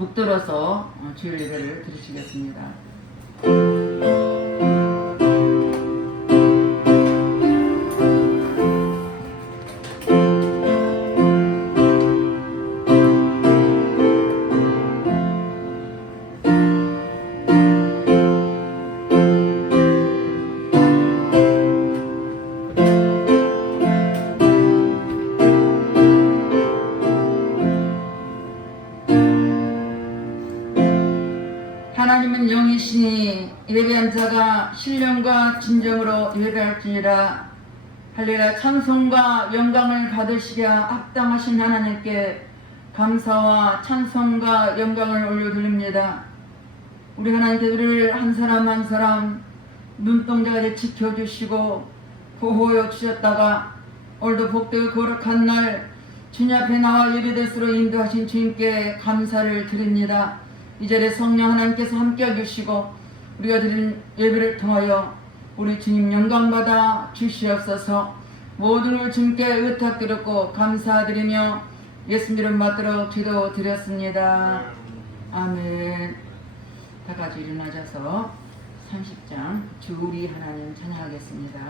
묵들어서 주일 예배를 드리시겠습니다. 하나님은 영이시니 예배한 자가 신령과 진정으로 예배할지니라. 할렐루야. 찬송과 영광을 받으시랴. 합당하신 하나님께 감사와 찬송과 영광을 올려드립니다. 우리 하나님께 우리를 한 사람 한 사람 눈동자같이 지켜주시고 보호해 주셨다가 오늘도 복되고 거룩한 날 주님 앞에 나와 예배대수로 인도하신 주님께 감사를 드립니다. 이 자리에 성령 하나님께서 함께해 주시고 우리가 드린 예배를 통하여 우리 주님 영광받아 주시옵소서. 모든 걸 주님께 의탁드렸고 감사드리며 예수님 이름 받들어 기도드렸습니다. 아멘. 다 같이 일어나셔서 30장 주 우리 하나님 찬양하겠습니다.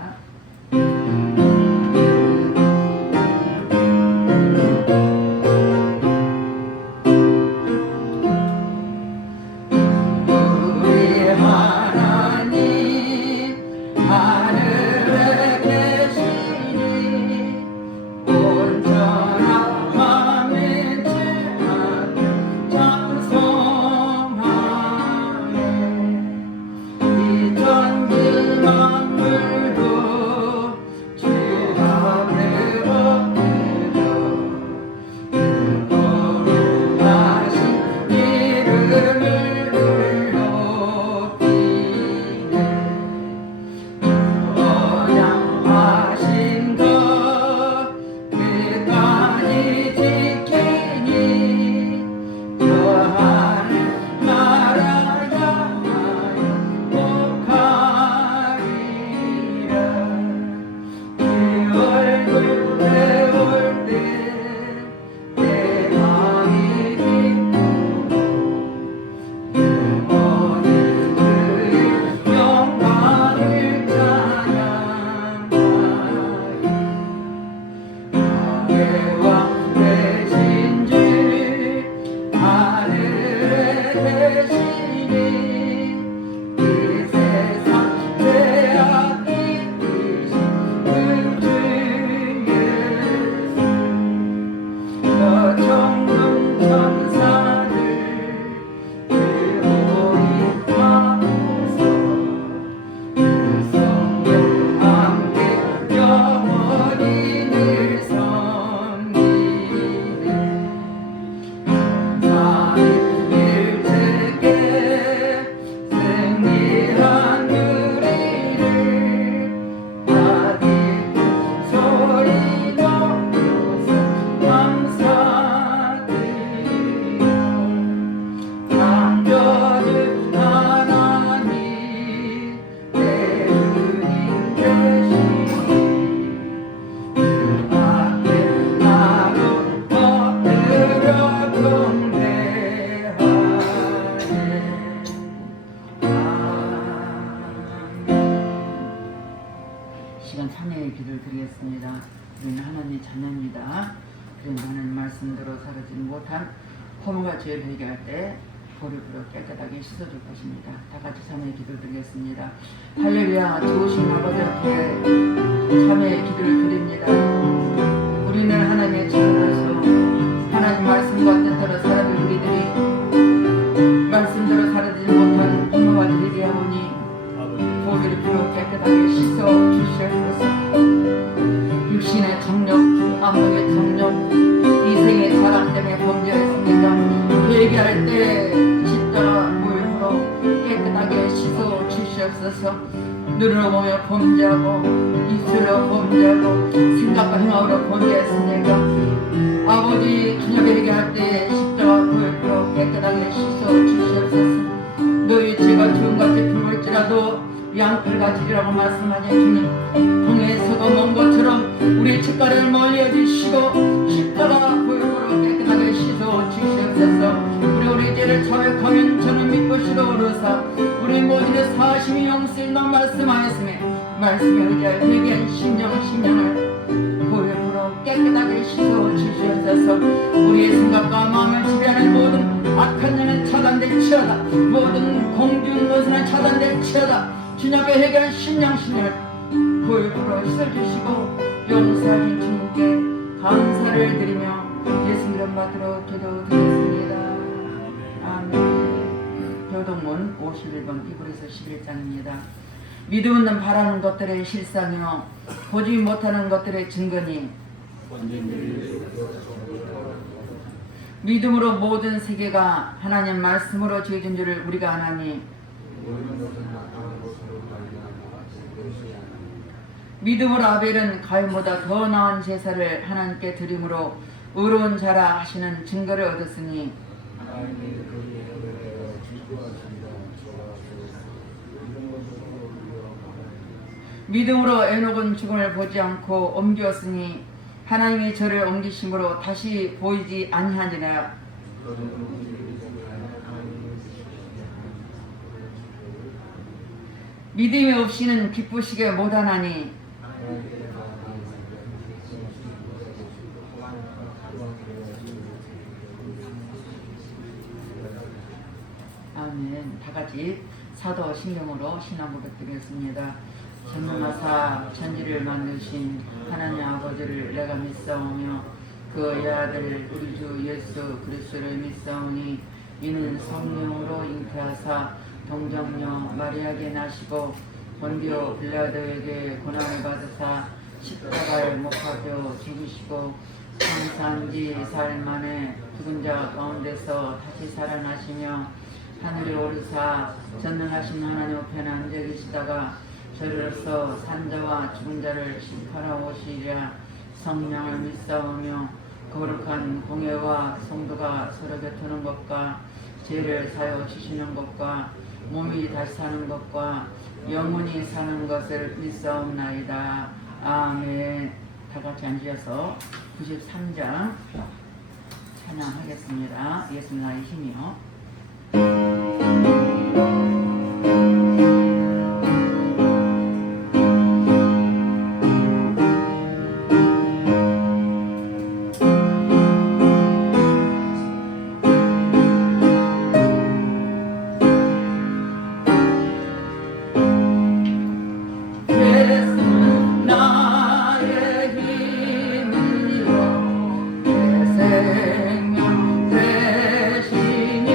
시간 참여의 기도를 드리겠습니다. 우리는 하나님의 자녀입니다. 그런데 하나님 말씀대로 살아지지 못한 허물과 죄를 회개할 때 보리부로 깨끗하게 씻어줄 것입니다. 다 같이 참여의 기도를 드리겠습니다. 할렐루야. 좋으신 아버지 앞에 참여의 기도를 드립니다. 우리는 하나님의 자녀로서 하나님 말씀과 뜻대로 살아갈 우리들이 말씀대로 살아지지 못한 허물과 죄를 회개하오니 보리를 피로 깨끗하게 씻어 주시옵소서. 육신의 정욕, 안목의 정욕, 이생의 자랑 때문에 범죄했습니다. 회개할 때 십자가 보혈로 깨끗하게 씻어 주시옵소서. 눈으로 보며 범죄하고 입술로 범죄하고 생각과 행함으로 범죄했습니다. 아버지 주님 회개할 때 십자가 보혈로 깨끗하게 씻어 주시옵소서. 너희 죄가 주음같이 품을지라도 양풀 가지리라고 말씀하신 주님, 동해에서도 먼 것처럼 우리 책가를 멀리 해주시고 십자가 보혈로 깨끗하게 씻어 주시옵소서. 우리 죄를 하신다고 말씀하였으며 말씀에 의지하여 회개한 심령을 보혈로 깨끗하게 씻어 주시옵소서. 우리의 생각과 마음을 지배하는 모든 악한 영은 차단될지어다. 모든 공중 노선은 차단될지어다. 주님 앞에 회개한 심령을 보혈로 씻어주시고 용서하신 주님께 감사를 드리며 예수 이름 받들어 기도드렸습니다. 아멘. 교동문 51번 히브리서 11장입니다. 믿음은 바라는 것들의 실상이요 보지 못하는 것들의 증거니 믿음으로 모든 세계가 하나님 말씀으로 지어진 줄을 우리가 아나니 믿음으로 아벨은 가인보다 더 나은 제사를 하나님께 드림으로 의로운 자라 하시는 증거를 얻었으니 믿음으로 에녹은 죽음을 보지 않고 옮겼으니 하나님이 저를 옮기심으로 다시 보이지 아니하니라. 믿음이 없이는 기쁘시게 못하나니 아멘. 다같이 사도신경으로 신앙 고백드렸습니다. 전능하사 천지를 만드신 하나님 아버지를 내가 믿사오며 그의 아들 우리 주 예수 그리스도를 믿사오니 이는 성령으로 잉태하사 동정녀 마리아에게 나시고 본디오 빌라도에게 고난을 받으사 십자가에 못 박혀 죽으시고 장사한 지 4일 만에 죽은 자 가운데서 다시 살아나시며 하늘에 오르사 전능하신 하나님 앞에 앉아 계시다가 저리로서 산자와 죽은 자를 심판하러 오시리라. 성령을 믿사오며 거룩한 공예와 성도가 서로 곁드는 것과 죄를 사여 주시는 것과 몸이 다시 사는 것과 영원히 사는 것을 믿사옵나이다. 아멘. 다같이 앉으셔서 93장 찬양하겠습니다. 예수님 나의 힘이요. 생명 되시니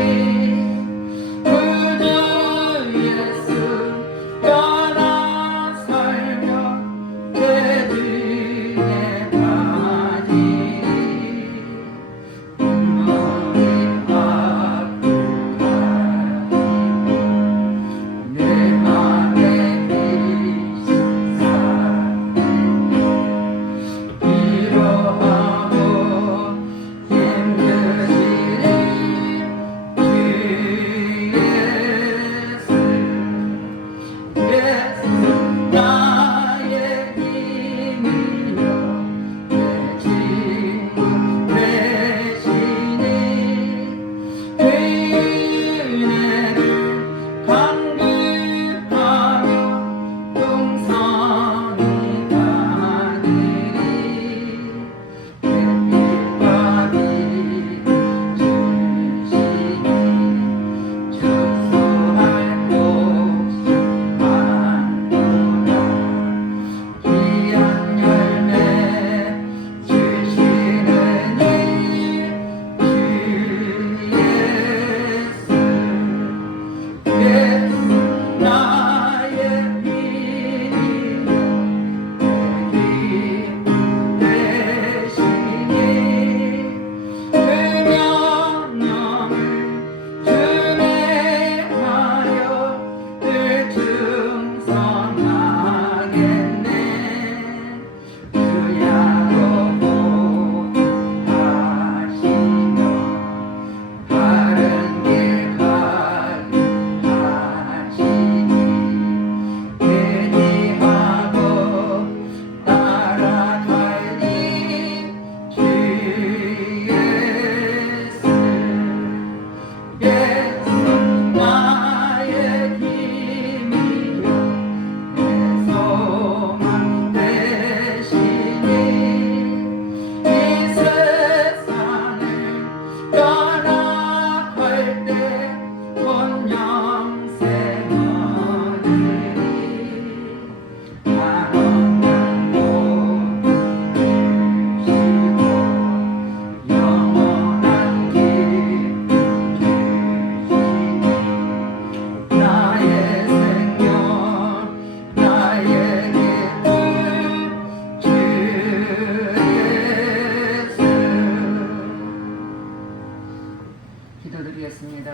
기도드리겠습니다.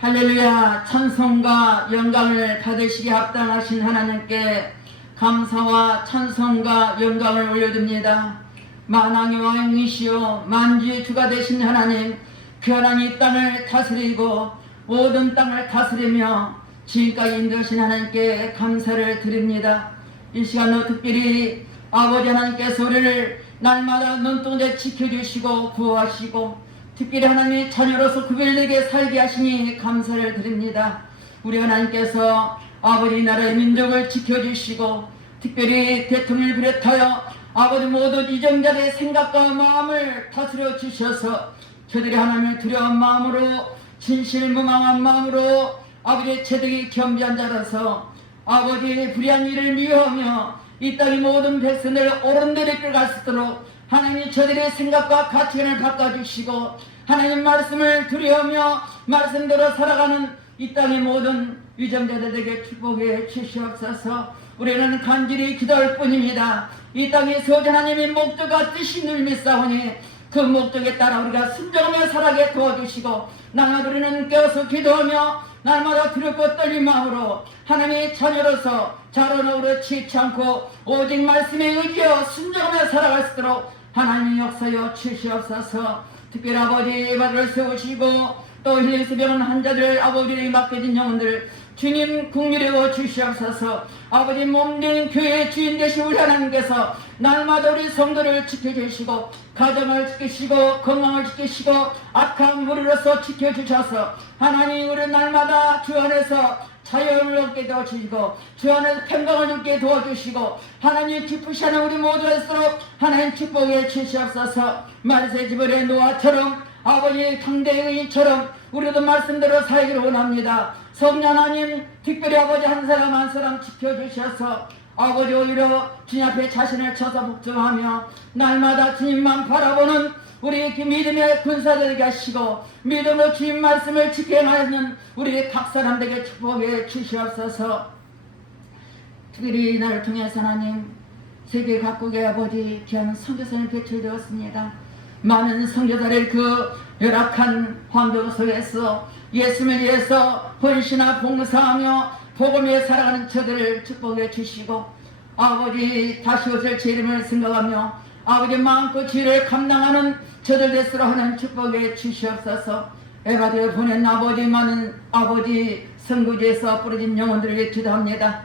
할렐루야. 찬송과 영광을 받으시기 합당하신 하나님께 감사와 찬송과 영광을 올려드립니다. 만왕의 왕이시오 만주의 주가 되신 하나님, 그 하나님 이 땅을 다스리고 모든 땅을 다스리며 지금까지 인도하신 하나님께 감사를 드립니다. 이 시간도 특별히 아버지 하나님께서 우리를 날마다 눈동자 지켜주시고 구호하시고 특별히 하나님의 자녀로서 구별되게 살게 하시니 감사를 드립니다. 우리 하나님께서 아버지 나라의 민족을 지켜주시고 특별히 대통령을 비롯하여 아버지 모든 이정자들의 생각과 마음을 다스려 주셔서 저들이 하나님을 두려운 마음으로 진실무망한 마음으로 아버지의 제득이 겸비한 자라서 아버지의 불의한 일을 미워하며 이 땅의 모든 백성들을 옳은 데로 이끌어갈 수 있도록 하나님이 저들의 생각과 가치관을 바꿔주시고 하나님 말씀을 두려워하며 말씀대로 살아가는 이 땅의 모든 위정자들에게 축복해 주시옵소서. 우리는 간절히 기도할 뿐입니다. 이 땅에서 하나님의 목적과 뜻이 눌미싸우니 그 목적에 따라 우리가 순종하며 살아가게 도와주시고 날마다 우리는 깨어서 기도하며 날마다 두렵고 떨린 마음으로 하나님의 자녀로서 자론으로 치지 않고 오직 말씀에 의지하여 순종하며 살아갈 수 있도록 하나님의 역사여 주시옵소서. 특별히 아버지 발을 세우시고 또 힐링스 병원 환자들 아버지에게 맡겨진 영혼들 주님 긍휼히 주시옵소서. 아버지 몸된 교회의 주인 되신 우리 하나님께서 날마다 우리 성도를 지켜주시고 가정을 지키시고 건강을 지키시고 악한 무리로서 지켜주셔서 하나님 우리 날마다 주 안에서 자유를 얻게 도와주시고 주 안에서 평강을 얻게 도와주시고 하나님 기쁘시는 우리 모두에서 하나님 축복해 주시옵소서. 말세 지벌의 노아처럼 아버지 강대의처럼 우리도 말씀대로 살기를 원합니다. 성령 하나님 특별히 아버지 한 사람 한 사람 지켜주셔서 아버지 오히려 주님 앞에 자신을 쳐서 복종하며 날마다 주님만 바라보는 우리 믿음의 군사들에게 하시고 믿음으로 주님 말씀을 지켜나가는 우리 각 사람들에게 축복해 주시옵소서. 특별히 나를 통해서 하나님 세계 각국의 아버지 귀한 선교사를 배출되었습니다. 많은 선교사를 그 열악한 환경 속에서 예수를 위해서 헌신하고 봉사하며 복음에 살아가는 저들을 축복해 주시고 아버지 다시 오실 제 이름을 생각하며 아버지 마음껏 죄를 감당하는 저들 됐으로 하는 축복해 주시옵소서. 에바디오 보낸 아버지 많은 아버지 선구지에서 부러진 영혼들을 위해 기도합니다.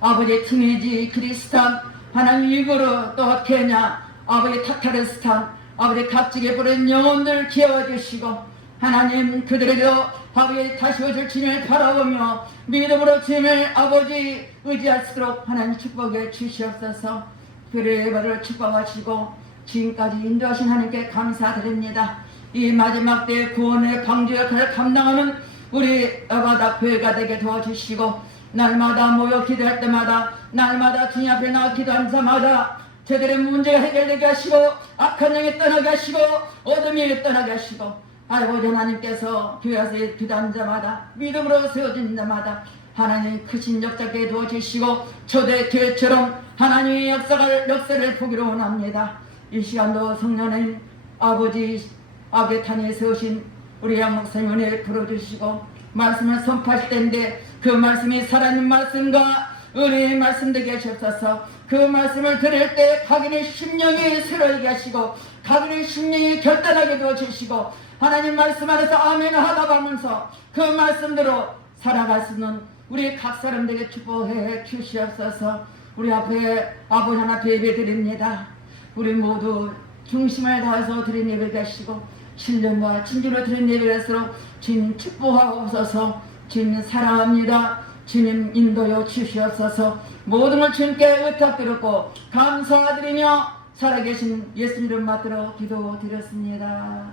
아버지 트니지 크리스탄 하나님 유고로 또 케냐 아버지 타타르스탄 아버지 각지게 부러진 영혼들 키워주시고 하나님 그들에게도 아버지 다시 오실 주님을 바라보며 믿음으로 주님을 아버지 의지할 수 있도록 하나님 축복해 주시옵소서. 그를 바로 축복하시고 지금까지 인도하신 하나님께 감사드립니다. 이 마지막 때 구원의 방주 역할을 감당하는 우리 아바다 교회가 되게 도와주시고 날마다 모여 기도할 때마다 날마다 주님 앞에 나와 기도하는 자마다 저들의 문제가 해결되게 하시고 악한 영이 떠나게 하시고 어둠이 떠나게 하시고 아버지 하나님께서 교회에서 기도하는 자마다 믿음으로 세워진 자마다 하나님 크신 역사께 도와주시고 초대 교회처럼 하나님의 역사를 보기로 원합니다. 이 시간도 성령님 아버지 아베타니에 세우신 우리 양 목사님 은혜 풀어주시고 말씀을 선포하실 때인데 그 말씀이 살아있는 말씀과 은혜의 말씀 되게 하시옵소서. 그 말씀을 들을 때 각인의 심령이 새로이게 하시고 각인의 심령이 결단하게 도와주시고 하나님 말씀 안에서 아멘 하다 가면서 그 말씀대로 살아갈 수 있는 우리 각 사람들에게 축복해 주시옵소서. 우리 앞에 아버지 하나님께 예배드립니다. 우리 모두 중심을 다해서 드린 예배가 하시고 신령과 진지로 드린 예배일수록 주님 축복하옵소서. 주님 사랑합니다. 주님 인도여 주시옵소서. 모든 걸 주님께 의탁드렸고 감사드리며 살아계신 예수님 이름 받들어 기도드렸습니다.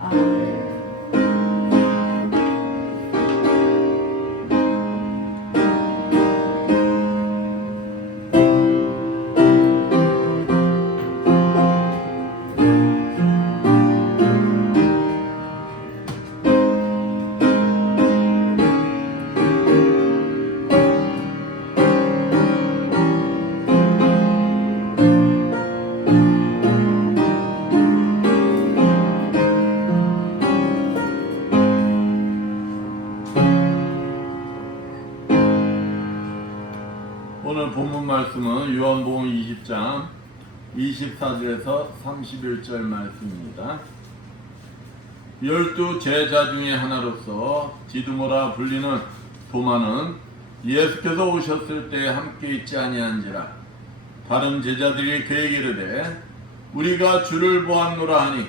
아멘. 말씀은 요한복음 20장 24절에서 31절 말씀입니다. 12 제자 중에 하나로서 디두모라 불리는 도마는 예수께서 오셨을 때 함께 있지 아니한지라. 다른 제자들이 그에게 이르되 우리가 주를 보았노라 하니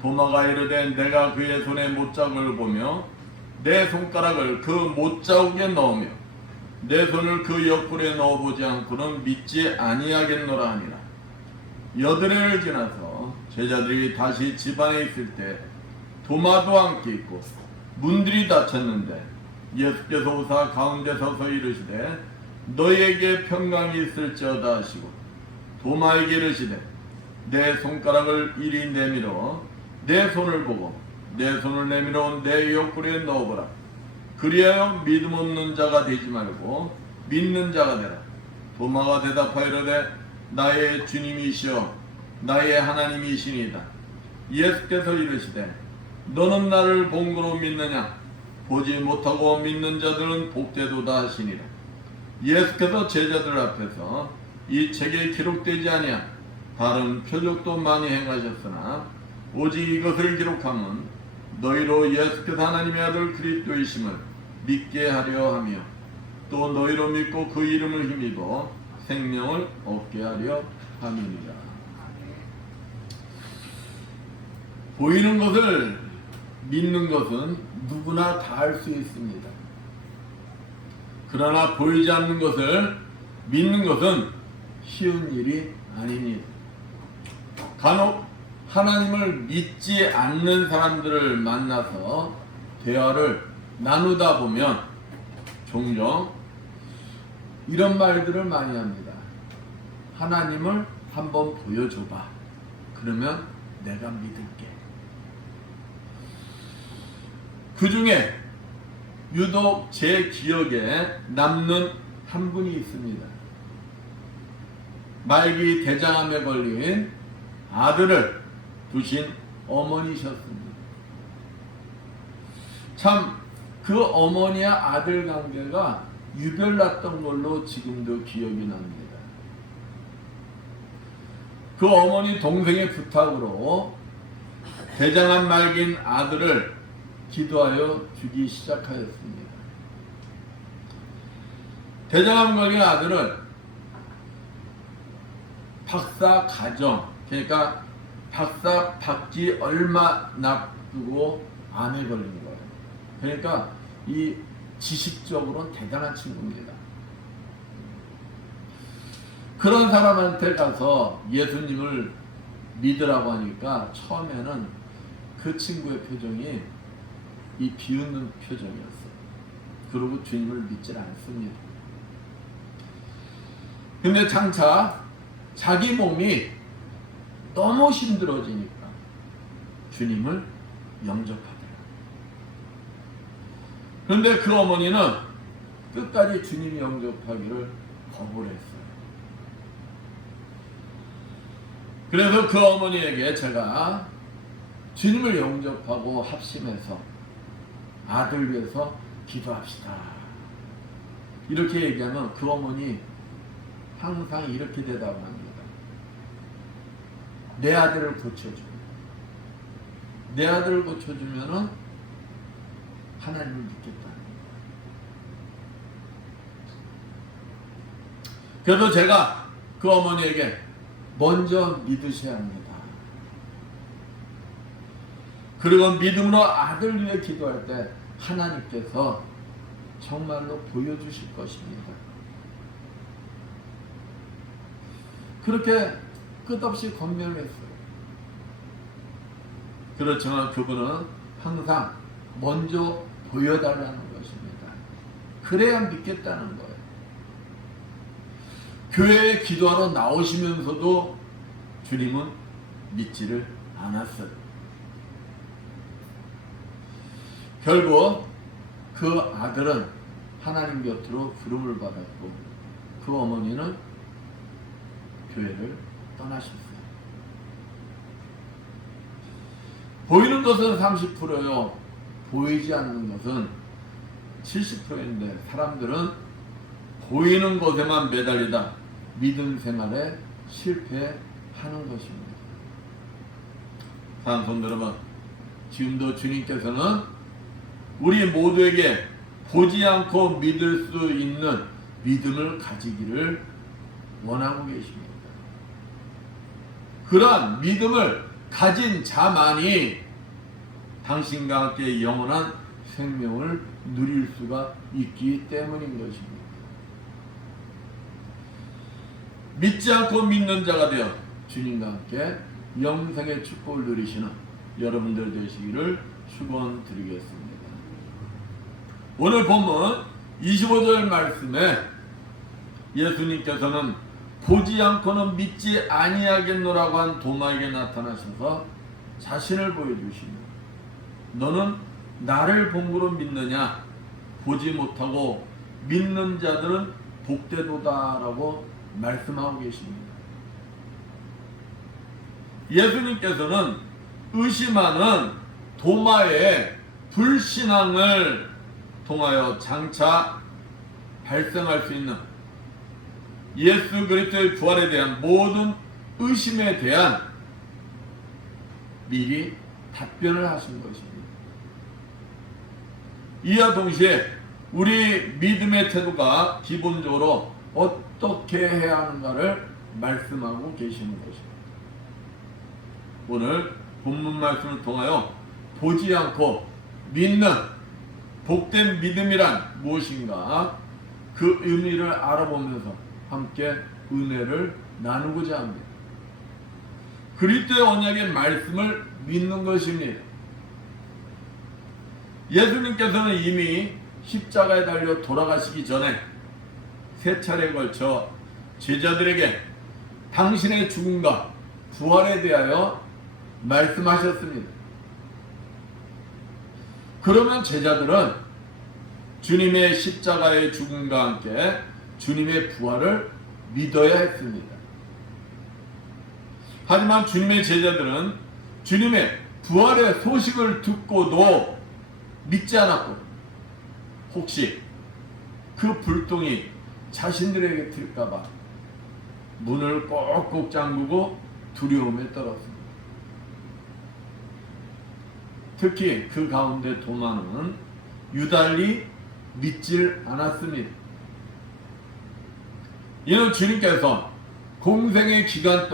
도마가 이르되 내가 그의 손에 못자국을 보며 내 손가락을 그 못자국에 넣으며 내 손을 그 옆구리에 넣어보지 않고는 믿지 아니하겠노라 하니라. 여드레를 지나서 제자들이 다시 집 안에 있을 때 도마도 함께 있고 문들이 닫혔는데 예수께서 오사 가운데 서서 이르시되 너희에게 평강이 있을지어다 하시고 도마에게 이르시되 내 손가락을 이리 내밀어 내 손을 보고 내 손을 내밀어 내 옆구리에 넣어보라. 그리하여 믿음 없는 자가 되지 말고 믿는 자가 되라. 도마가 대답하여 이르되 나의 주님이시여 나의 하나님이시니이다. 예수께서 이르시되 너는 나를 본 거로 믿느냐? 보지 못하고 믿는 자들은 복되도다 하시니라. 예수께서 제자들 앞에서 이 책에 기록되지 아니한 다른 표적도 많이 행하셨으나 오직 이것을 기록함은 너희로 예수께서 하나님의 아들 그리스도이심을 믿게 하려 하며 또 너희로 믿고 그 이름을 힘입어 생명을 얻게 하려 함이니라. 보이는 것을 믿는 것은 누구나 다 할 수 있습니다. 그러나 보이지 않는 것을 믿는 것은 쉬운 일이 아니니 간혹 하나님을 믿지 않는 사람들을 만나서 대화를 나누다 보면 종종 이런 말들을 많이 합니다. 하나님을 한번 보여줘봐. 그러면 내가 믿을게. 그 중에 유독 제 기억에 남는 한 분이 있습니다. 말기 대장암에 걸린 아들을 두신 어머니셨습니다. 참 그 어머니와 아들 관계가 유별났던 걸로 지금도 기억이 납니다. 그 어머니 동생의 부탁으로 대장암 말긴 아들을 기도하여 주기 시작하였습니다. 대장암 걸린 아들은 박사 가정, 그러니까 박사 받기 얼마 놔두고 암에 걸린 거예요. 그러니까 이 지식적으로는 대단한 친구입니다. 그런 사람한테 가서 예수님을 믿으라고 하니까 처음에는 그 친구의 표정이 이 비웃는 표정이었어요. 그리고 주님을 믿질 않습니다. 근데 장차 자기 몸이 너무 힘들어지니까 주님을 영접하더라. 그런데 그 어머니는 끝까지 주님 영접하기를 거부를 했어요. 그래서 그 어머니에게 제가 주님을 영접하고 합심해서 아들 위해서 기도합시다. 이렇게 얘기하면 그 어머니 항상 이렇게 대답합니다. 내 아들을 고쳐줘. 내 아들을 고쳐주면은 하나님을 믿겠다. 그래서 제가 그 어머니에게 먼저 믿으셔야 합니다. 그리고 믿음으로 아들 위해 기도할 때 하나님께서 정말로 보여주실 것입니다. 그렇게 끝없이 권면을 했어요. 그렇지만 그분은 항상 먼저 보여달라는 것입니다. 그래야 믿겠다는 거예요. 교회에 기도하러 나오시면서도 주님은 믿지를 않았어요. 결국 그 아들은 하나님 곁으로 부름을 받았고 그 어머니는 교회를 떠나셨어요. 보이는 것은 30%요. 보이지 않는 것은 70%인데 사람들은 보이는 것에만 매달리다 믿음 생활에 실패하는 것입니다. 사랑하는 여러분, 지금도 주님께서는 우리 모두에게 보지 않고 믿을 수 있는 믿음을 가지기를 원하고 계십니다. 그러한 믿음을 가진 자만이 당신과 함께 영원한 생명을 누릴 수가 있기 때문인 것입니다. 믿지 않고 믿는 자가 되어 주님과 함께 영생의 축복을 누리시는 여러분들 되시기를 축원드리겠습니다. 오늘 본문 25절 말씀에 예수님께서는 보지 않고는 믿지 아니하겠노라고 한 도마에게 나타나셔서 자신을 보여주십니다. 너는 나를 본고로 믿느냐? 보지 못하고 믿는 자들은 복되도다라고 말씀하고 계십니다. 예수님께서는 의심하는 도마의 불신앙을 통하여 장차 발생할 수 있는 예수 그리스도의 부활에 대한 모든 의심에 대한 미리 답변을 하신 것입니다. 이와 동시에 우리 믿음의 태도가 기본적으로 어떻게 해야 하는가를 말씀하고 계시는 것입니다. 오늘 본문 말씀을 통하여 보지 않고 믿는 복된 믿음이란 무엇인가 그 의미를 알아보면서 함께 은혜를 나누고자 합니다. 그리스도의 언약의 말씀을 믿는 것입니다. 예수님께서는 이미 십자가에 달려 돌아가시기 전에 세 차례에 걸쳐 제자들에게 당신의 죽음과 부활에 대하여 말씀하셨습니다. 그러면 제자들은 주님의 십자가의 죽음과 함께 주님의 부활을 믿어야 했습니다. 하지만 주님의 제자들은 주님의 부활의 소식을 듣고도 믿지 않았고 혹시 그 불똥이 자신들에게 튈까봐 문을 꼭꼭 잠그고 두려움에 떨었습니다. 특히 그 가운데 도마는 유달리 믿질 않았습니다. 이는 주님께서 공생의 기간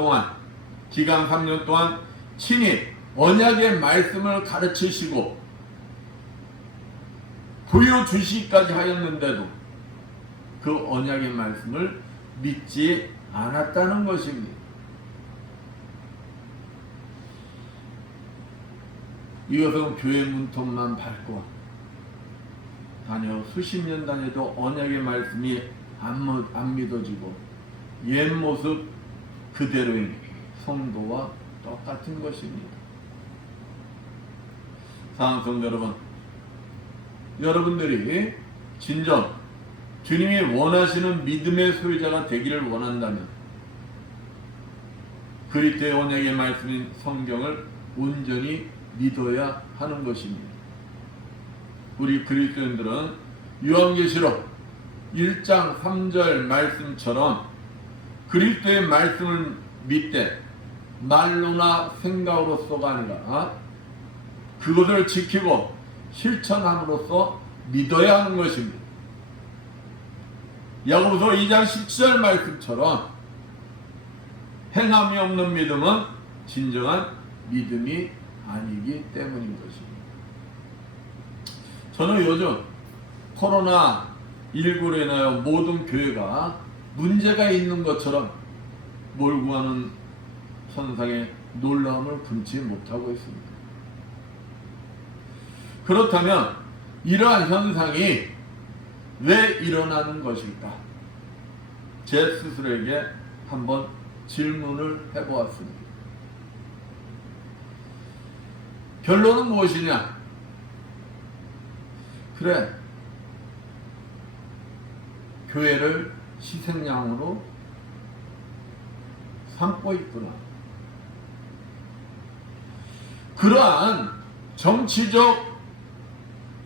3년 동안 친히 언약의 말씀을 가르치시고 보여주시기까지 하였는데도 그 언약의 말씀을 믿지 않았다는 것입니다. 이것은 교회 문턱만 밟고 다녀 수십 년 다녀도 언약의 말씀이 안 믿어지고 옛 모습 그대로인 성도와 똑같은 것입니다. 사랑하는 성도 여러분, 여러분들이 진정 주님이 원하시는 믿음의 소유자가 되기를 원한다면 그리스도의 언약의 말씀인 성경을 온전히 믿어야 하는 것입니다. 우리 그리스도인들은 요한계시록 1장 3절 말씀처럼 그리스도의 말씀을 믿되 말로나 생각으로서가 아니라 그것을 지키고 실천함으로써 믿어야 하는 것입니다. 야고보서 2장 17절 말씀처럼 행함이 없는 믿음은 진정한 믿음이 아니기 때문인 것입니다. 저는 요즘 코로나19로 인하여 모든 교회가 문제가 있는 것처럼 몰고 가는 현상에 놀라움을 금치 못하고 있습니다. 그렇다면 이러한 현상이 왜 일어나는 것일까? 제 스스로에게 한번 질문을 해보았습니다. 결론은 무엇이냐? 그래, 교회를 희생양으로 삼고 있구나. 그러한 정치적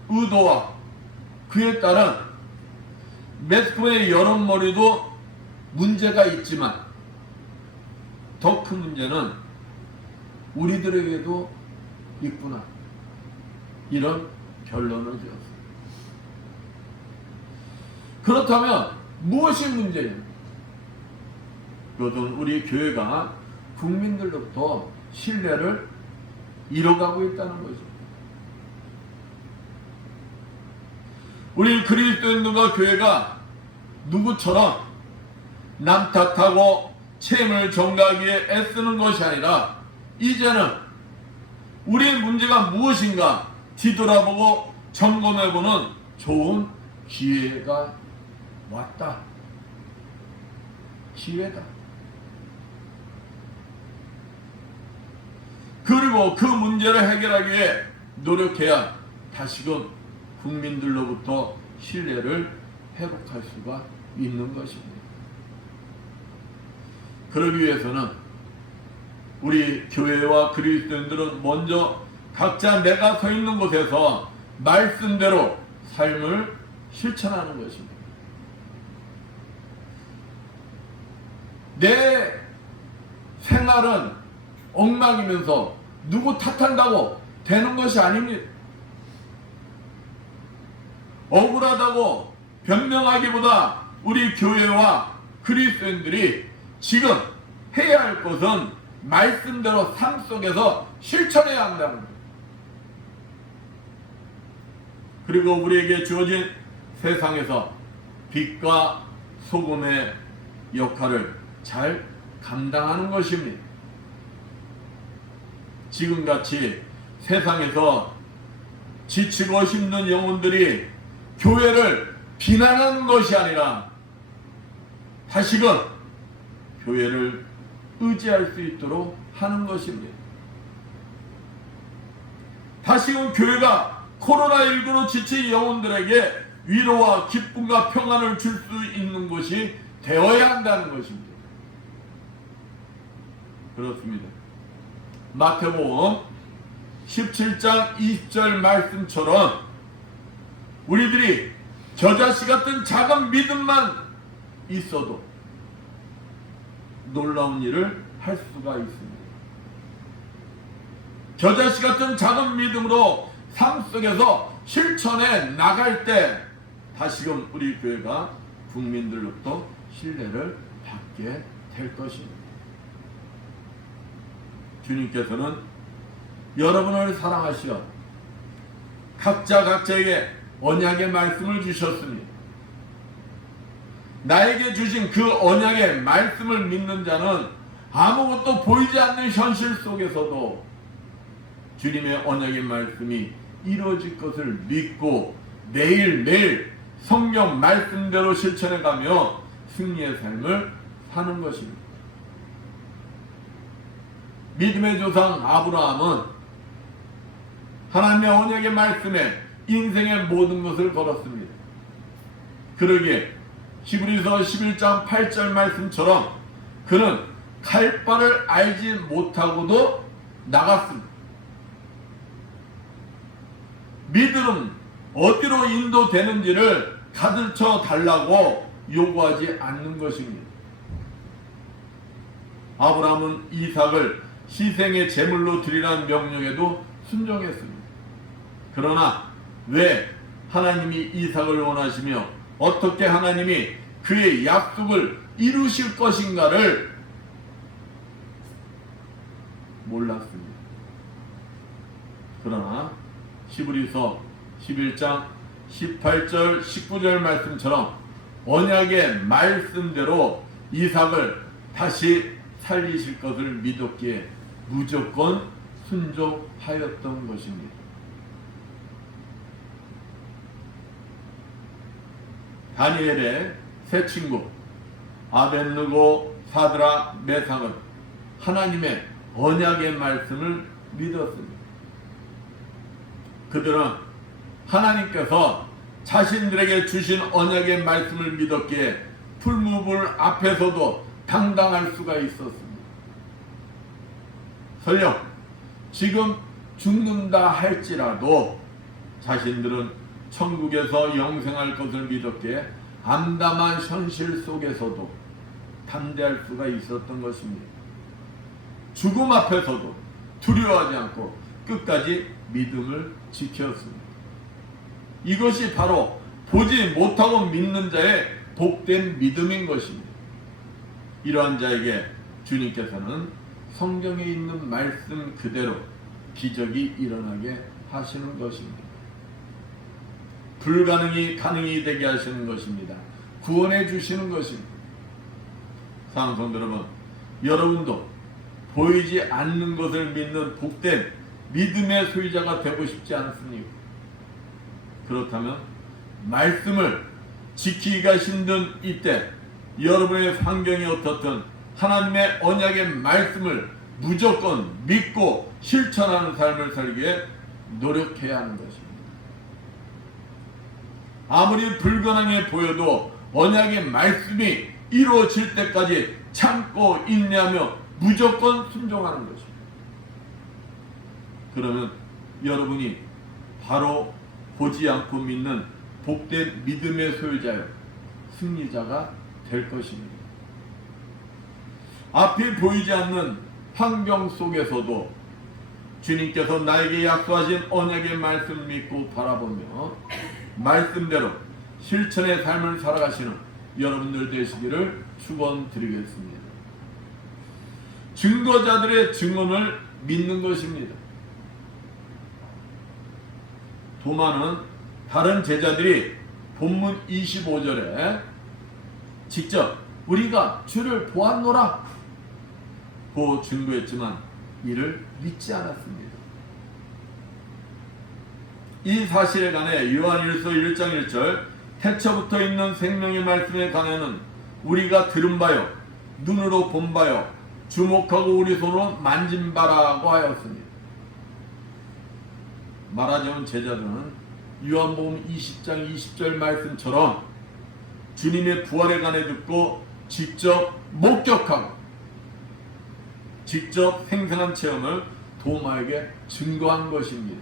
의도와 그에 따른 매스컴의 여론머리도 문제가 있지만 더 큰 문제는 우리들에게도 있구나, 이런 결론을 지었습니다. 그렇다면 무엇이 문제냐? 그것은 우리 교회가 국민들로부터 신뢰를 잃어가고 있다는 거죠. 우리 그리스도인들과 교회가 누구처럼 남 탓하고 책임을 전가하기에 애쓰는 것이 아니라 이제는 우리의 문제가 무엇인가 뒤돌아보고 점검해보는 좋은 기회가 왔다. 기회다. 그리고 그 문제를 해결하기 위해 노력해야 다시금 국민들로부터 신뢰를 회복할 수가 있는 것입니다. 그러기 위해서는 우리 교회와 그리스도인들은 먼저 각자 내가 서 있는 곳에서 말씀대로 삶을 실천하는 것입니다. 내 생활은 엉망이면서 누구 탓한다고 되는 것이 아닙니다. 억울하다고 변명하기보다 우리 교회와 그리스도인들이 지금 해야 할 것은 말씀대로 삶 속에서 실천해야 한다는 거예요. 그리고 우리에게 주어진 세상에서 빛과 소금의 역할을 잘 감당하는 것입니다. 지금같이 세상에서 지치고 힘든 영혼들이 교회를 비난하는 것이 아니라 다시금 교회를 의지할 수 있도록 하는 것입니다. 다시금 교회가 코로나19로 지친 영혼들에게 위로와 기쁨과 평안을 줄 수 있는 것이 되어야 한다는 것입니다. 그렇습니다. 마태복음 17장 20절 말씀처럼 우리들이 겨자씨 같은 작은 믿음만 있어도 놀라운 일을 할 수가 있습니다. 겨자씨 같은 작은 믿음으로 삶 속에서 실천해 나갈 때 다시금 우리 교회가 국민들로부터 신뢰를 받게 될 것입니다. 주님께서는 여러분을 사랑하시어 각자에게 언약의 말씀을 주셨습니다. 나에게 주신 그 언약의 말씀을 믿는 자는 아무것도 보이지 않는 현실 속에서도 주님의 언약의 말씀이 이루어질 것을 믿고 매일매일 성경 말씀대로 실천해가며 승리의 삶을 사는 것입니다. 믿음의 조상 아브라함은 하나님의 언약의 말씀에 인생의 모든 것을 걸었습니다. 그러기에 히브리서 11장 8절 말씀처럼 그는 갈 바를 알지 못하고도 나갔습니다. 믿음은 어디로 인도되는지를 가르쳐 달라고 요구하지 않는 것입니다. 아브라함은 이삭을 희생의 제물로 드리라는 명령에도 순종했습니다. 그러나 왜 하나님이 이삭을 원하시며 어떻게 하나님이 그의 약속을 이루실 것인가를 몰랐습니다. 그러나 히브리서 11장 18절 19절 말씀처럼 언약의 말씀대로 이삭을 다시 살리실 것을 믿었기에 무조건 순종하였던 것입니다. 다니엘의 세 친구 아벳느고, 사드락, 메삭은 하나님의 언약의 말씀을 믿었습니다. 그들은 하나님께서 자신들에게 주신 언약의 말씀을 믿었기에 풀무불 앞에서도 당당할 수가 있었습니다. 설령 지금 죽는다 할지라도 자신들은 천국에서 영생할 것을 믿었기에 암담한 현실 속에서도 담대할 수가 있었던 것입니다. 죽음 앞에서도 두려워하지 않고 끝까지 믿음을 지켰습니다. 이것이 바로 보지 못하고 믿는 자의 복된 믿음인 것입니다. 이러한 자에게 주님께서는 성경에 있는 말씀 그대로 기적이 일어나게 하시는 것입니다. 불가능이 가능이 되게 하시는 것입니다. 구원해 주시는 것입니다. 사랑하는 성도 여러분, 여러분도 보이지 않는 것을 믿는 복된 믿음의 소유자가 되고 싶지 않습니까? 그렇다면 말씀을 지키기가 힘든 이때 여러분의 환경이 어떻든 하나님의 언약의 말씀을 무조건 믿고 실천하는 삶을 살기에 노력해야 하는 것입니다. 아무리 불가능해 보여도 언약의 말씀이 이루어질 때까지 참고 인내하며 무조건 순종하는 것입니다. 그러면 여러분이 바로 보지 않고 믿는 복된 믿음의 소유자요 승리자가 될 것입니다. 앞이 보이지 않는 환경 속에서도 주님께서 나에게 약속하신 언약의 말씀을 믿고 바라보며 말씀대로 실천의 삶을 살아가시는 여러분들 되시기를 축원드리겠습니다. 증거자들의 증언을 믿는 것입니다. 도마는 다른 제자들이 본문 25절에 직접 우리가 주를 보았노라 고 증거했지만 이를 믿지 않았습니다. 이 사실에 관해 요한일서 1장 1절 태초부터 있는 생명의 말씀에 관해는 우리가 들은 바요 눈으로 본 바요 주목하고 우리 손으로 만진 바라고 하였습니다. 말하자면 제자들은 요한복음 20장 20절 말씀처럼 주님의 부활에 관해 듣고 직접 목격하고 직접 생생한 체험을 도마에게 증거한 것입니다.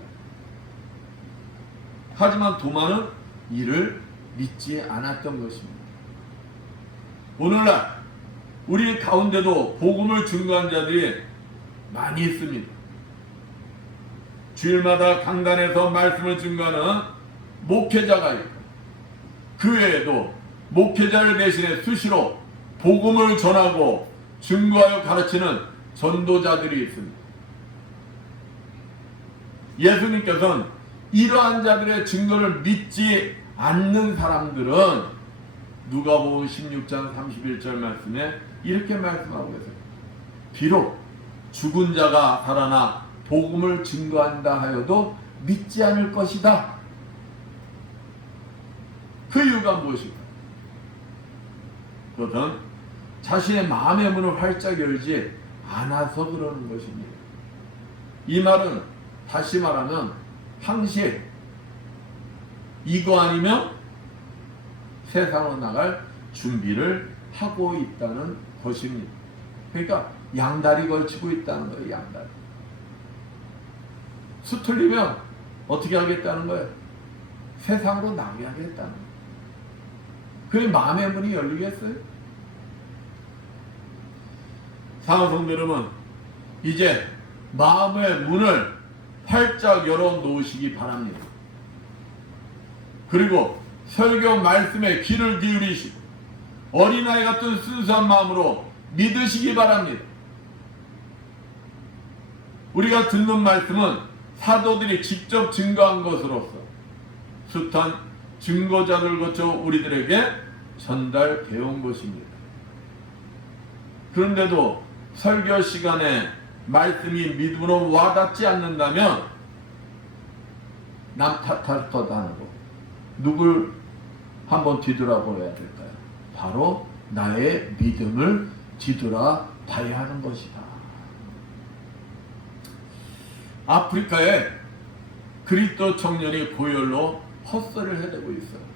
하지만 도마는 이를 믿지 않았던 것입니다. 오늘날 우리 가운데도 복음을 증거한 자들이 많이 있습니다. 주일마다 강단에서 말씀을 증거하는 목회자가 있고 그 외에도 목회자를 대신해 수시로 복음을 전하고 증거하여 가르치는 전도자들이 있습니다. 예수님께서는 이러한 자들의 증거를 믿지 않는 사람들은 누가복음 16장 31절 말씀에 이렇게 말씀하고 계세요. 비록 죽은 자가 살아나 복음을 증거한다 하여도 믿지 않을 것이다. 그 이유가 무엇일까? 그것은 자신의 마음의 문을 활짝 열지 않아서 그러는 것입니다. 이 말은 다시 말하면 항시 이거 아니면 세상으로 나갈 준비를 하고 있다는 것입니다. 그러니까 양다리 걸치고 있다는 거예요. 양다리. 수틀리면 어떻게 하겠다는 거예요? 세상으로 나게 하겠다는 거예요. 그게 마음의 문이 열리겠어요? 사랑하는 성도 여러분, 이제 마음의 문을 활짝 열어놓으시기 바랍니다. 그리고 설교 말씀에 귀를 기울이시고 어린아이 같은 순수한 마음으로 믿으시기 바랍니다. 우리가 듣는 말씀은 사도들이 직접 증거한 것으로서 숱한 증거자를 거쳐 우리들에게 전달되어 온 것입니다. 그런데도 설교 시간에 말씀이 믿음으로 와닿지 않는다면 남 탓할 것 아니고 누굴 한번 뒤돌아보아야 될까요? 바로 나의 믿음을 뒤돌아봐야 하는 것이다. 아프리카에 그리스도 청년이 고열로 헛살을 해대고 있어요.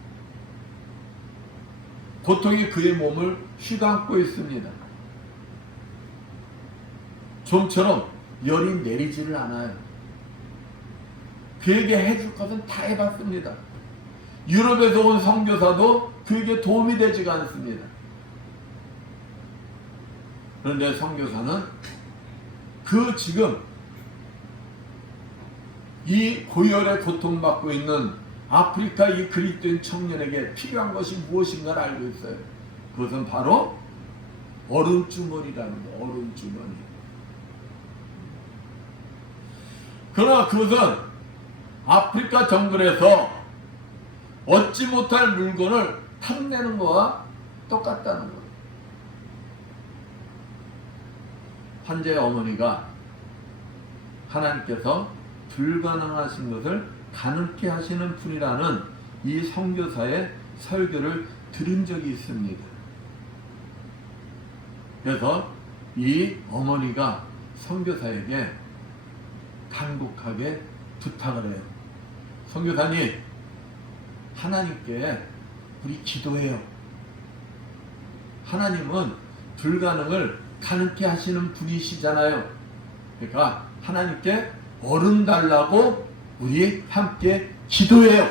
고통이 그의 몸을 휘감고 있습니다. 좀처럼 열이 내리지를 않아요. 그에게 해줄 것은 다 해봤습니다. 유럽에서 온 선교사도 그에게 도움이 되지가 않습니다. 그런데 선교사는 그 지금 이 고열에 고통받고 있는 아프리카 이 그리스도인 청년에게 필요한 것이 무엇인가를 알고 있어요. 그것은 바로 얼음주머니라는 거예요. 얼음주머니. 그러나 그것은 아프리카 정글에서 얻지 못할 물건을 탐내는 거와 똑같다는 거예요. 한재의 어머니가 하나님께서 불가능하신 것을 가능케 하시는 분이라는 이 선교사의 설교를 들은 적이 있습니다. 그래서 이 어머니가 선교사에게 간곡하게 부탁을 해요. 선교사님, 하나님께 우리 기도해요. 하나님은 불가능을 가능케 하시는 분이시잖아요. 그러니까 하나님께 얼음 달라고 우리 함께 기도해요.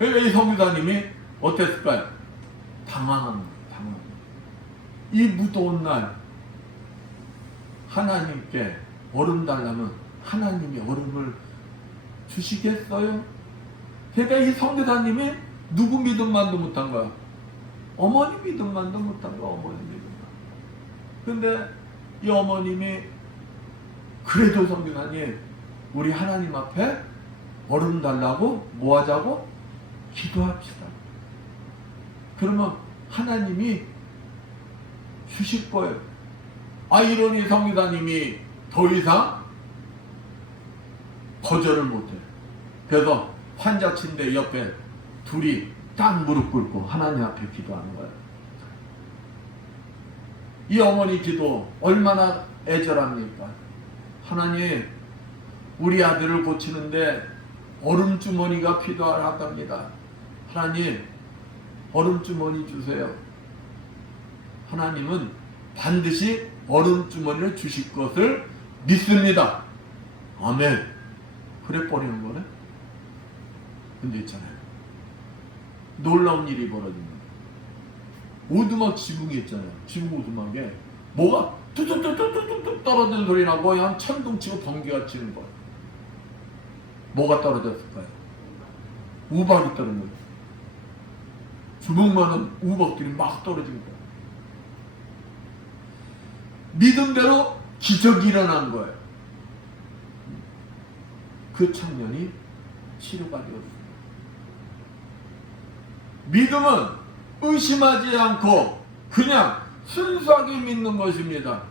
이 선교사님이 어땠을까요? 당황합니다. 이 무더운 날 하나님께 얼음 달라면 하나님이 얼음을 주시겠어요? 그러니까 이 선교사님이 누구 믿음만도 못한 거야. 어머니 믿음만도 못한 거야. 어머니 믿음만. 근데 이 어머님이 그래도 선교사님 우리 하나님 앞에 얼음 달라고 뭐 하자고? 기도합시다. 그러면 하나님이 주실 거예요. 이러니 선교사님이 더 이상 거절을 못해요. 그래서 환자 침대 옆에 둘이 딱 무릎 꿇고 하나님 앞에 기도하는 거예요. 이 어머니 기도 얼마나 애절합니까? 하나님, 우리 아들을 고치는데 얼음주머니가 필요하답니다. 하나님, 얼음주머니 주세요. 하나님은 반드시 얼음주머니를 주실 것을 믿습니다. 아멘. 그래 버리는 거네. 근데 있잖아요, 놀라운 일이 벌어집니다. 오두막 지붕이 있잖아요. 지붕 오두막에 뭐가 뚝뚝뚝뚝뚝 떨어지는 소리 나고 그냥 천둥 치고 번개가 치는 거예요. 뭐가 떨어졌을까요? 우박이 떨어진 거예요. 주먹만한 우박들이 막 떨어진 거예요. 믿음대로 기적이 일어난 거예요. 그 청년이 치료가 되었습니다. 믿음은 의심하지 않고 그냥 순수하게 믿는 것입니다.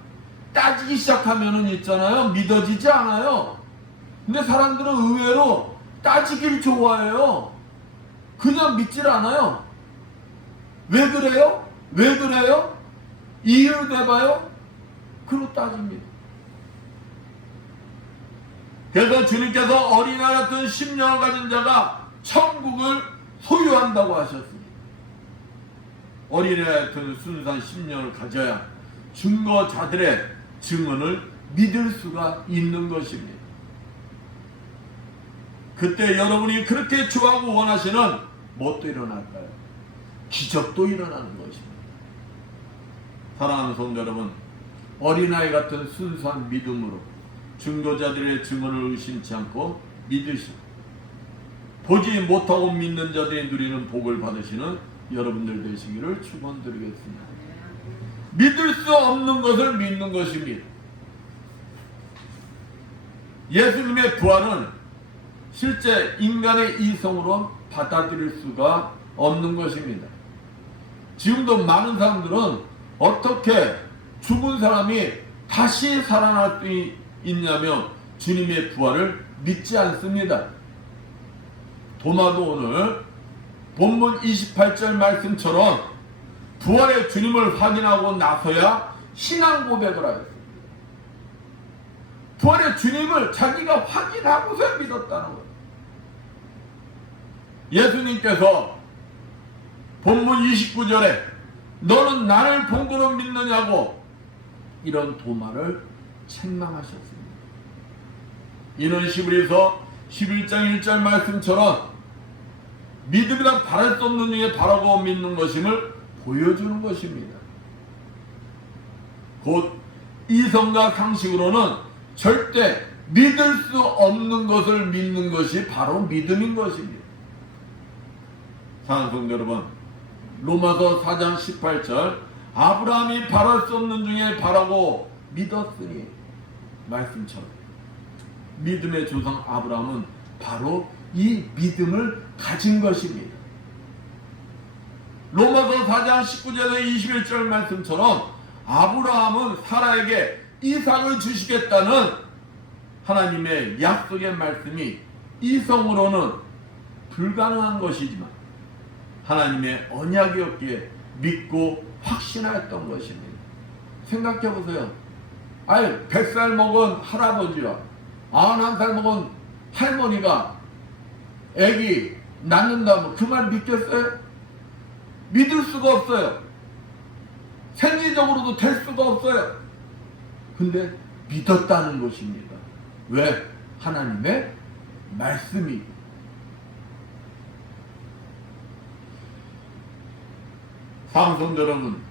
따지기 시작하면은 있잖아요, 믿어지지 않아요. 근데 사람들은 의외로 따지기를 좋아해요. 그냥 믿질 않아요. 왜 그래요? 왜 그래요? 이유를 내봐요? 그로 따집니다. 그래서 주님께서 어린아이 같은 심령을 가진 자가 천국을 소유한다고 하셨습니다. 어린아이 같은 순수한 심령을 가져야 증거자들의 증언을 믿을 수가 있는 것입니다. 그때 여러분이 그렇게 좋아하고 원하시는 무엇도 일어날까요? 기적도 일어나는 것입니다. 사랑하는 성도 여러분, 어린아이 같은 순수한 믿음으로 증거자들의 증언을 의심치 않고 믿으시고 보지 못하고 믿는 자들이 누리는 복을 받으시는 여러분들 되시기를 축원드리겠습니다. 믿을 수 없는 것을 믿는 것입니다. 예수님의 부활은 실제 인간의 이성으로 받아들일 수가 없는 것입니다. 지금도 많은 사람들은 어떻게 죽은 사람이 다시 살아날 수 있냐며 주님의 부활을 믿지 않습니다. 도마도 오늘 본문 28절 말씀처럼 부활의 주님을 확인하고 나서야 신앙 고백을 하였습니다. 부활의 주님을 자기가 확인하고서 믿었다는 거예요. 예수님께서 본문 29절에 너는 나를 본 거로 믿느냐고 이런 도마를 책망하셨습니다. 이는 히브리서 11장 1절 말씀처럼 믿음이란 바랄 수 없는 중에 바라고 믿는 것임을 보여주는 것입니다. 곧 이성과 상식으로는 절대 믿을 수 없는 것을 믿는 것이 바로 믿음인 것입니다. 사랑하는 성도 여러분, 로마서 4장 18절 아브라함이 바랄 수 없는 중에 바라고 믿었으니 말씀처럼 믿음의 조상 아브라함은 바로 이 믿음을 가진 것입니다. 로마서 4장 19절에 21절 말씀처럼 아브라함은 사라에게 이삭을 주시겠다는 하나님의 약속의 말씀이 이성으로는 불가능한 것이지만 하나님의 언약이었기에 믿고 확신하였던 것입니다. 생각해 보세요. 100살 먹은 할아버지와 91살 먹은 할머니가 애기 낳는다면 그 말 믿겠어요? 믿을 수가 없어요. 생리적으로도 될 수가 없어요. 근데 믿었다는 것입니다. 왜? 하나님의 말씀이. 사랑하는 여러분,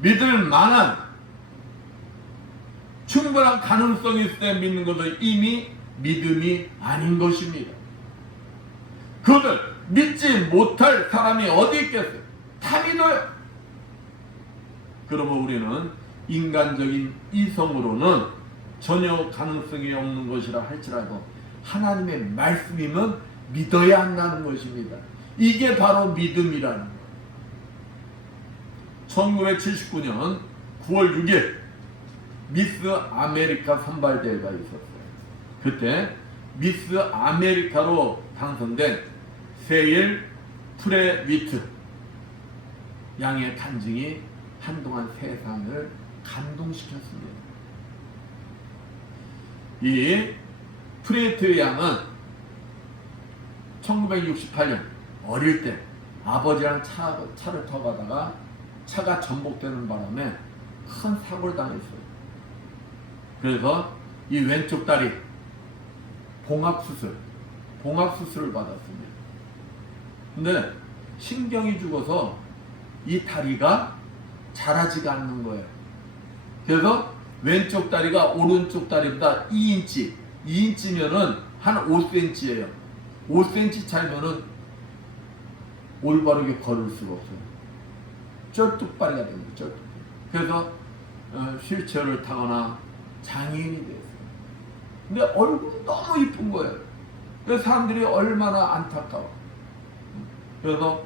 믿을 만한 충분한 가능성이 있을 때 믿는 것은 이미 믿음이 아닌 것입니다. 그것을 믿지 못할 사람이 어디 있겠어요? 다 믿어요. 그러면 우리는 인간적인 이성으로는 전혀 가능성이 없는 것이라 할지라도 하나님의 말씀이면 믿어야 한다는 것입니다. 이게 바로 믿음이라는 거예요. 1979년 9월 6일 미스 아메리카 선발대회가 있었어요. 그때 미스 아메리카로 당선된 세일 프레위트 양의 간증이 한동안 세상을 감동시켰습니다. 이 프레위트 양은 1968년 어릴 때 아버지랑 차를 타고 가다가 차가 전복되는 바람에 큰 사고를 당했어요. 그래서 이 왼쪽 다리 봉합수술을 받았습니다. 근데 신경이 죽어서 이 다리가 자라지가 않는 거예요. 그래서 왼쪽 다리가 오른쪽 다리보다 2인치면은 한 5cm예요. 5cm 차이면은 올바르게 걸을 수가 없어요. 쩔뚝발이가 됩니다. 쩔뚝. 그래서 휠체어를 타거나 장애인이 됐어요. 근데 얼굴이 너무 이쁜 거예요. 그래서 사람들이 얼마나 안타까워. 그래서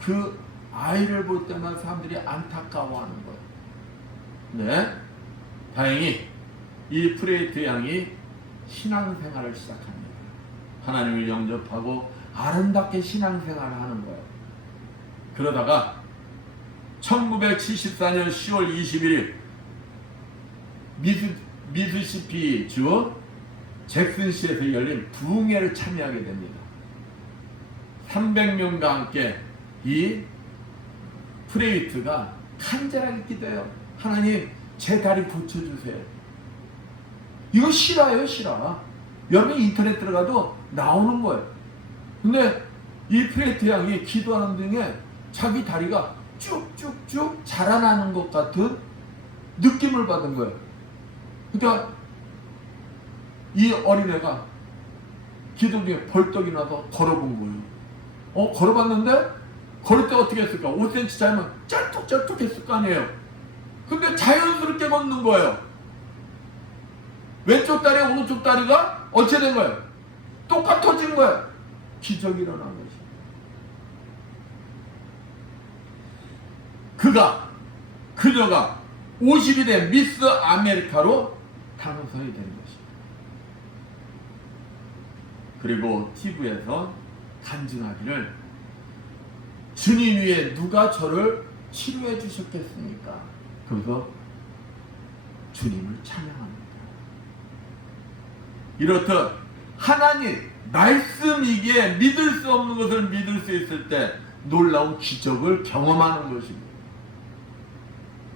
그 아이를 볼 때만 사람들이 안타까워하는 거예요. 네, 다행히 이 프레이트 양이 신앙생활을 시작합니다. 하나님을 영접하고 아름답게 신앙생활을 하는 거예요. 그러다가 1974년 10월 21일 미시시피 주 잭슨시에서 열린 부흥회를 참여하게 됩니다. 300명과 함께 이 프레이트가 간절하게 기도해요. 하나님, 제 다리 고쳐주세요. 이거 실화예요, 실화. 여러분 인터넷 들어가도 나오는 거예요. 근데 이 프레이트 양이 기도하는 중에 자기 다리가 쭉쭉쭉 자라나는 것 같은 느낌을 받은 거예요. 그러니까 이 어린애가 기도 중에 벌떡이 나서 걸어본 거예요. 걸어봤는데 걸을 때 어떻게 했을까? 5cm 차이면 쩔뚝쩔뚝 했을 거 아니에요. 근데 자연스럽게 걷는 거예요. 왼쪽 다리와 오른쪽 다리가 어떻게 된 거예요? 똑같아진 거예요. 기적이 일어난 거지. 그녀가 50이 된 미스 아메리카로 당선이 된 것입니다. 그리고 TV에서 간증하기를, 주님 위에 누가 저를 치료해 주셨겠습니까? 그래서 주님을 찬양합니다. 이렇듯 하나님 말씀이기에 믿을 수 없는 것을 믿을 수 있을 때 놀라운 기적을 경험하는 것입니다.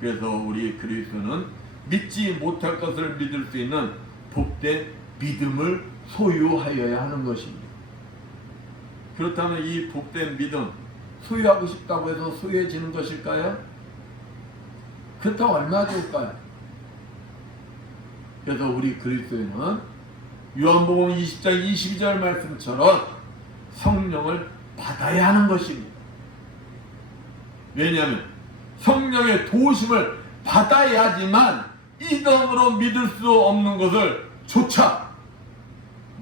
그래서 우리 그리스도는 믿지 못할 것을 믿을 수 있는 복된 믿음을 소유하여야 하는 것입니다. 그렇다면 이 복된 믿음, 소유하고 싶다고 해서 소유해지는 것일까요? 그렇다고 얼마나 좋을까요? 그래서 우리 그리스도인은 요한복음 20장 22절 말씀처럼 성령을 받아야 하는 것입니다. 왜냐하면 성령의 도우심을 받아야지만 이성으로 믿을 수 없는 것을 조차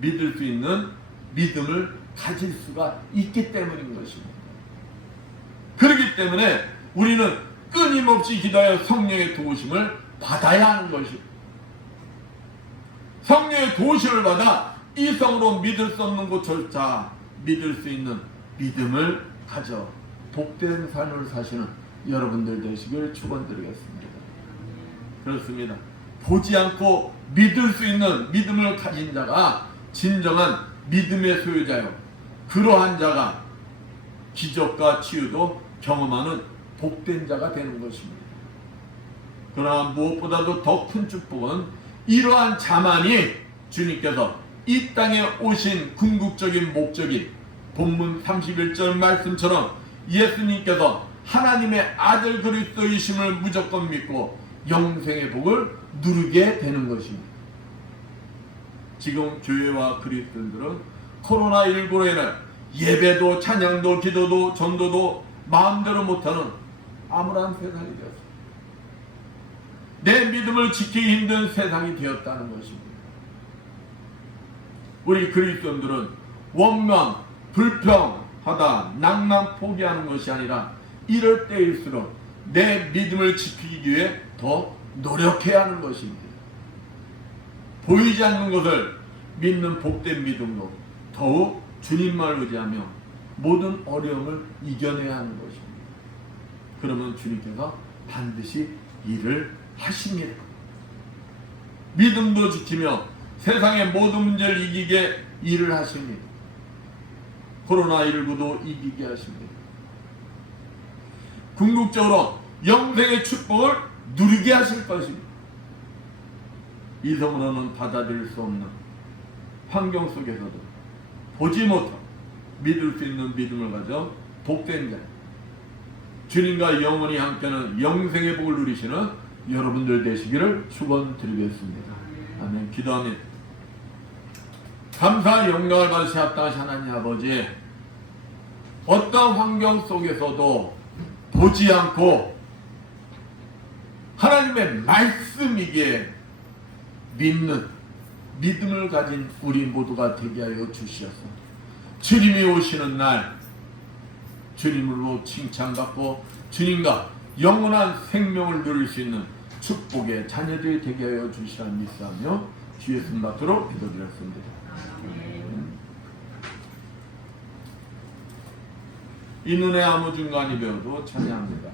믿을 수 있는 믿음을 가질 수가 있기 때문인 것입니다. 그렇기 때문에 우리는 끊임없이 기도하여 성령의 도우심을 받아야 하는 것입니다. 성령의 도우심을 받아 이성으로 믿을 수 없는 것조차 믿을 수 있는 믿음을 가져 복된 삶을 사시는 여러분들 되시길 축원드리겠습니다. 그렇습니다. 보지 않고 믿을 수 있는 믿음을 가진 자가 진정한 믿음의 소유자요, 그러한 자가 기적과 치유도 경험하는 복된 자가 되는 것입니다. 그러나 무엇보다도 더 큰 축복은 이러한 자만이 주님께서 이 땅에 오신 궁극적인 목적인 본문 31절 말씀처럼 예수님께서 하나님의 아들 그리스도이심을 무조건 믿고 영생의 복을 누리게 되는 것입니다. 지금 교회와 그리스도인들은 코로나19로 인해 예배도 찬양도 기도도 전도도 마음대로 못하는 암울한 세상이 되었습니다. 내 믿음을 지키기 힘든 세상이 되었다는 것입니다. 우리 그리스도인들은 원망, 불평하다 낭만 포기하는 것이 아니라 이럴 때일수록 내 믿음을 지키기 위해 더 노력해야 하는 것입니다. 보이지 않는 것을 믿는 복된 믿음으로 더욱 주님만 의지하며 모든 어려움을 이겨내야 하는 것입니다. 그러면 주님께서 반드시 일을 하십니다. 믿음도 지키며 세상의 모든 문제를 이기게 일을 하십니다. 코로나19도 이기게 하십니다. 궁극적으로 영생의 축복을 누리게 하실 것입니다. 이성으로는 받아들일 수 없는 환경 속에서도 보지 못하고 믿을 수 있는 믿음을 가져 복된 자, 주님과 영원히 함께하는 영생의 복을 누리시는 여러분들 되시기를 축원드리겠습니다. 아멘. 기도합니다. 감사 영광을 받으시 합당하신 하나님 아버지, 어떤 환경 속에서도 보지 않고 하나님의 말씀이기에 믿는 믿음을 가진 우리 모두가 되게 하여 주시옵소서. 주님이 오시는 날 주님으로 칭찬받고 주님과 영원한 생명을 누릴 수 있는 축복의 자녀들이 되게 하여 주시라 믿사하며 주의 예수 받도록 기도드렸습니다. 이 눈에 아무 중간이 배워도 찬양합니다.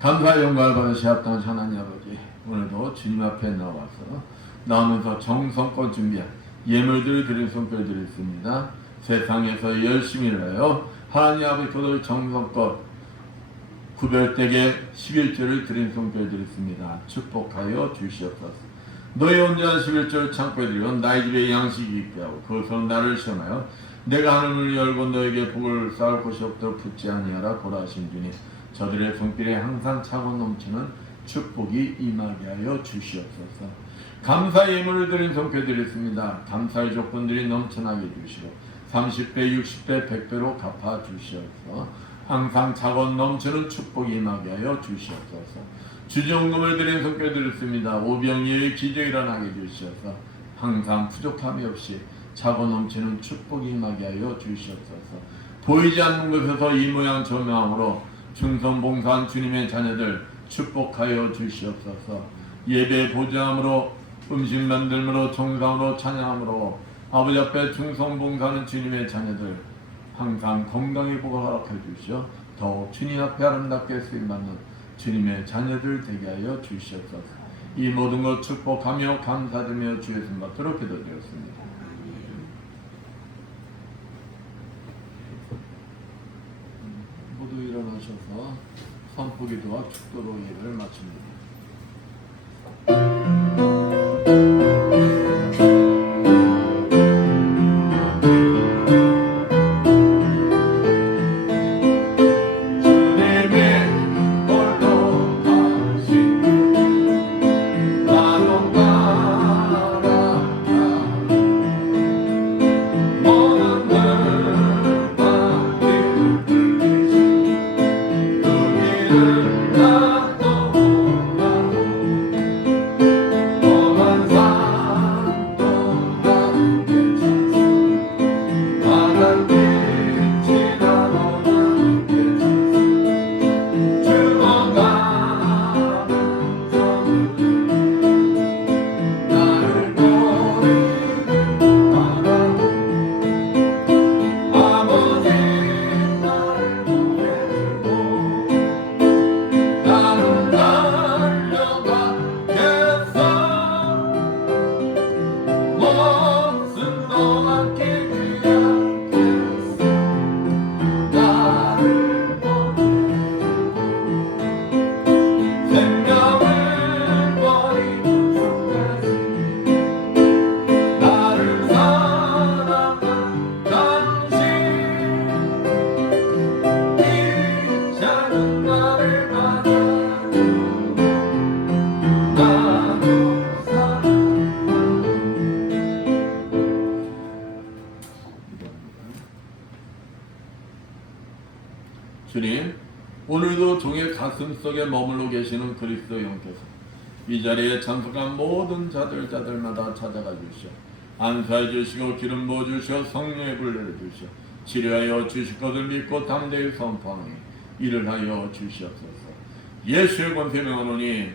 감사 영광을 받으시옵던 하나님 아버지, 오늘도 주님 앞에 나오면서 정성껏 준비한 예물들을 드린 손길 드렸습니다. 세상에서 열심히 일하여 하나님 아버지 도를 정성껏 구별되게 11조를 드린 손길 드렸습니다. 축복하여 주시옵소서. 너희 온전한 11조를 창고에 드리고 나의 집에 양식이 있게 하고 그것으로 나를 시험하여 내가 하늘을 열고 너에게 복을 쌓을 곳이 없도록 붙지 아니하라 보라 하신 주님, 저들의 손길에 항상 차고 넘치는 축복이 임하게 하여 주시옵소서. 감사 예물을 드린 손길 드렸습니다. 감사의 조건들이 넘쳐나게 주시고 30배, 60배, 100배로 갚아 주시옵소서. 항상 차고 넘치는 축복이 임하게 하여 주시옵소서. 주정금을 드린 손길 드렸습니다. 오병이의 기적이 일어나게 주시옵소서. 항상 부족함이 없이 차고 넘치는 축복이 임하게 하여 주시옵소서. 보이지 않는 곳에서 이 모양 저 모양으로 충성봉사한 주님의 자녀들 축복하여 주시옵소서. 예배 보좌함으로 음식 만들므로 정상으로 찬양함으로 아버지 앞에 충성봉사하는 주님의 자녀들 항상 건강의 복을 허락해 주시어 더욱 주님 앞에 아름답게 쓰임받는 주님의 자녀들 되게 하여 주시옵소서. 이 모든 것 축복하며 감사드리며 주의 손 받도록 기도드렸습니다. 모두 일어나셔서 선포기도와 축도로 예배를 마칩니다. 주님, 오늘도 종의 가슴 속에 머물러 계시는 그리스도 영께서 이 자리에 참석한 모든 자들마다 찾아가 주시오. 안수해 주시고 기름 부어 주시어 성령의 불례를 주시오. 치료하여 주실 것을 믿고 담대히 선포하니 이를 하여 주시옵소서. 예수의 권세 명하노니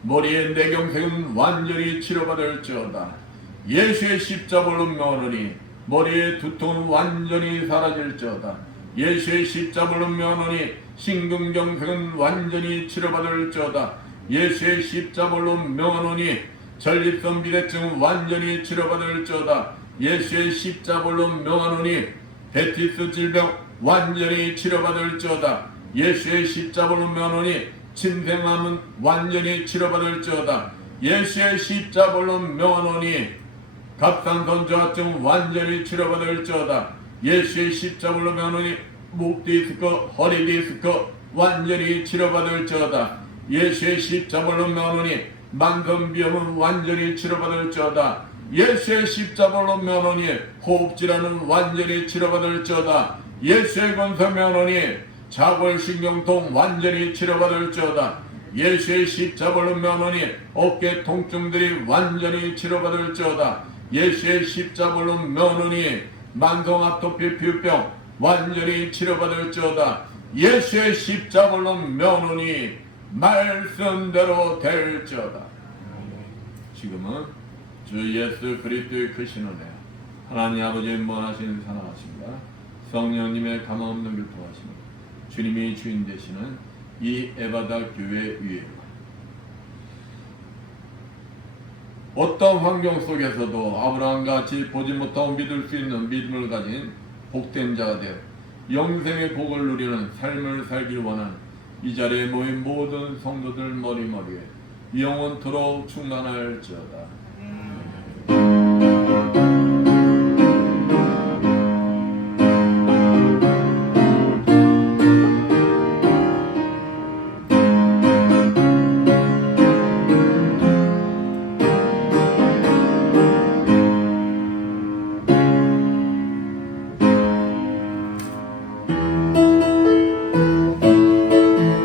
머리의 내경색은 완전히 치료받을지어다. 예수의 십자벌로 명하노니 머리의 두통은 완전히 사라질지어다. 예수의 십자벌로 명하노니 심근경색은 완전히 치료받을지어다. 예수의 십자벌로 명하노니 전립선 비대증은 완전히 치료받을지어다. 예수의 십자벌로 명하노니 베티스 질병 완전히 치료받을지어다. 예수의 십자벌로 명하노니 침생암은 완전히 치료받을지어다. 예수의 십자벌로 명하노니 갑상선저하증 완전히 치료받을지어다. 예수의 십자벌로 명하노니 목 디스크, 허리 디스크 완전히 치료받을지어다. 예수의 십자벌로 명하노니 만성비염은 완전히 치료받을지어다. 예수의 십자벌로 명하노니 호흡질환은 완전히 치료받을지어다. 예수의 권세 명하노니 자골신경통 완전히 치료받을지어다. 예수의 십자벌로 명하노니 어깨 통증들이 완전히 치료받을지어다. 예수의 십자벌로 명하노니 만성 아토피 피부병 완전히 치료받을지어다. 예수의 십자벌로 명하노니 말씀대로 될지어다. 지금은 주 예수 그리스도의 크신 은혜, 하나님 아버지의 무한하신 사랑하심과 성령님의 감화없는 교통하심, 주님이 주인 되시는 이 에바다 교회 위에 어떤 환경 속에서도 아브라함같이 보지 못하고 믿을 수 있는 믿음을 가진 복된 자가 되어 영생의 복을 누리는 삶을 살길 원하는 이 자리에 모인 모든 성도들 머리머리에 영원토록 충만할지어다.